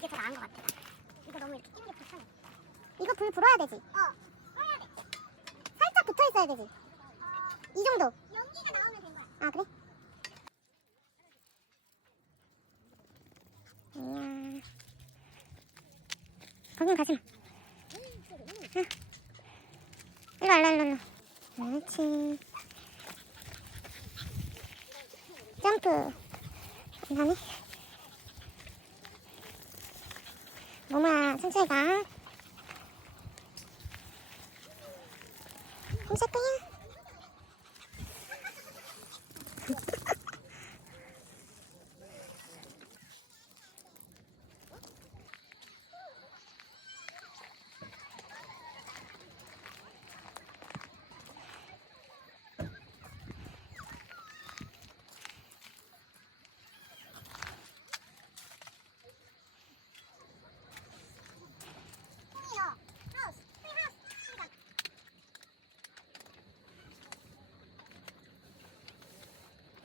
이게 더 나은 것 같아. 이거 너무 이렇게 끼는 게 불편해. 이거 불 불어야 되지? 불어야 돼. 살짝 붙어 있어야 되지? 이 정도? 연기가 나오면 된 거야. 아, 그래? 안녕. 거긴 가지 마. 응. 일로 와, 일로. 그렇지. 점프. 감사하네. 몸아, 천천히 가. 홈샷 거야.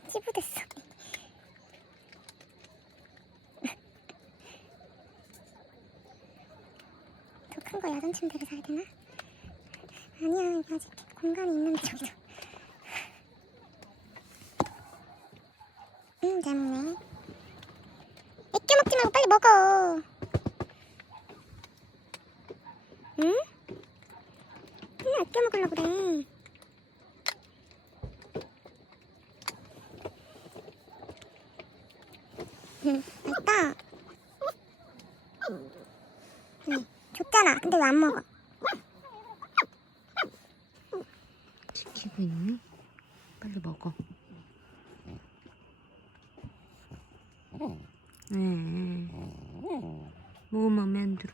찌부됐어. 더 큰 거 야전 침대를 사야 되나? 아니야, 여기 아직 공간이 있는데 저기도. 잘 먹네. 애껴 먹지 말고 빨리 먹어. 응? 맨날 애껴 먹으려고 그래. 맛있다. 줬잖아. 근데 왜 안 먹어? 지키고 있니? 빨리 먹어. 뭐 맘에 안 들어.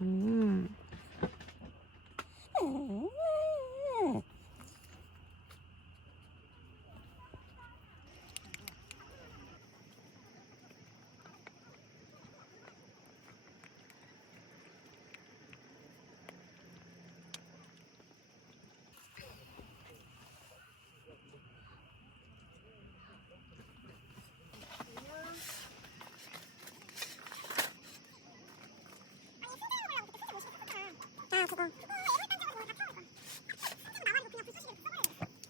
아, 그거.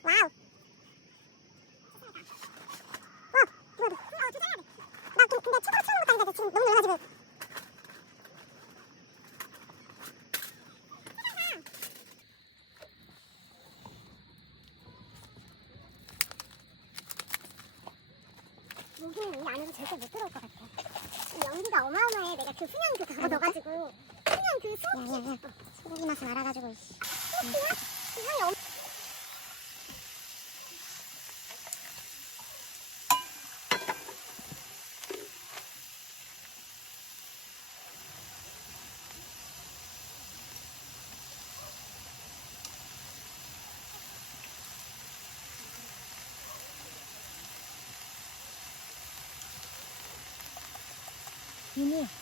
와우. 나 근데 최고로 치우는 것도 아닌데 지금 너무 놀라가지고. 여기는 이 안으로 절대 못 들어올 것 같아. 이 연기가 어마어마해. 내가 그 훈연 그 그거 넣어가지고 훈연 그 소금. 소고기 맛을 알아가지고. 소금이야? 그 향이 엄.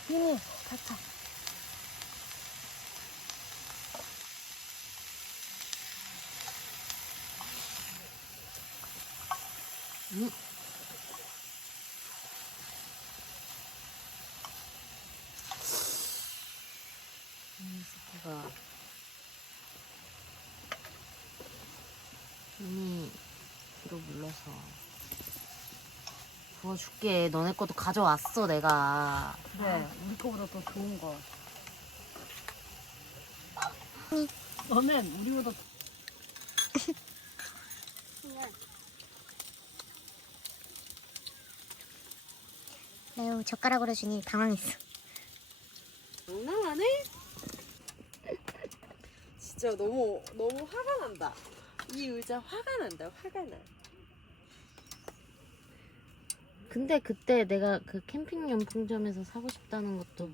미니, 가차. 스티가 이미 뒤로 물러서 부어줄게. 너네 것도 가져왔어 내가. 그래, 우리 거보다 더 좋은 거. 너는 우리보다 매우 젓가락으로 주니 당황했어. 장난하네? 진짜 너무 화가 난다. 이 의자 화가 난다. 화가 나. 근데 그때 내가 그 캠핑 용품점에서 사고 싶다는 것도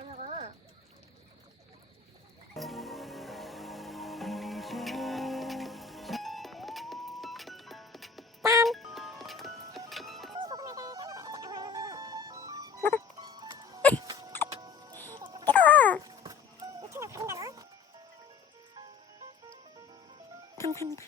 잘 먹어. 감사합니다.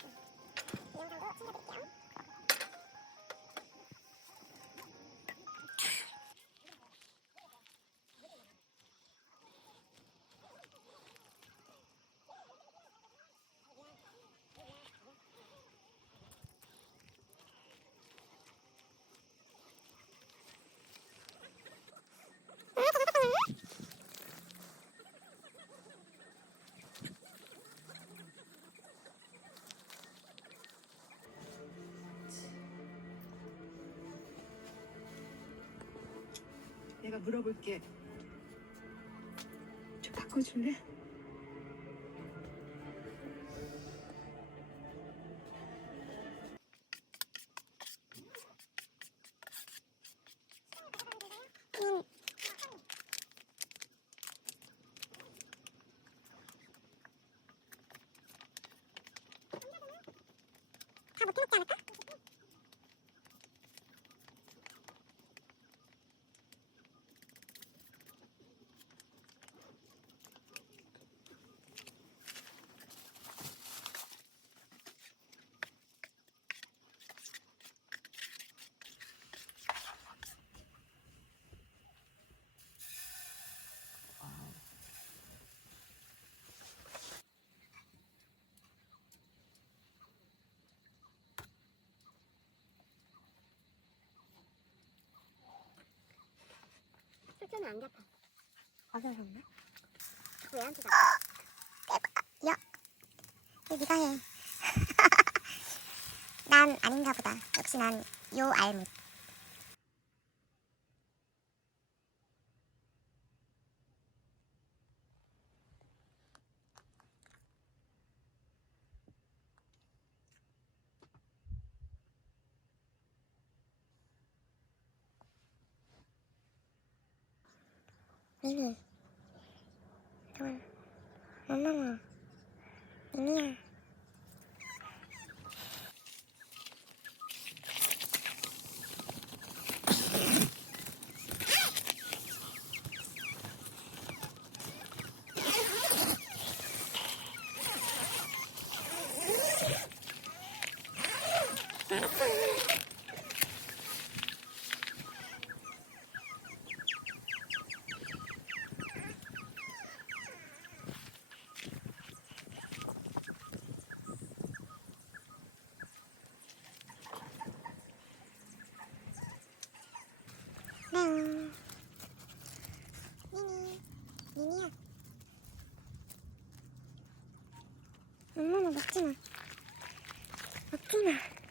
이 영상도 챙겨드릴게요. 내가 물어볼게. 좀 바꿔줄래? 다 못 해먹지 않을까? 술주는 안 갚아. 어디서 샀나? 왜 안 주잖아. 야, 이거 네가 해. 난 아닌가 보다. 역시 난 요 알못. 미니, 엄마마, 미니야. 미니야. 엄마는 먹지 마. 먹지 마.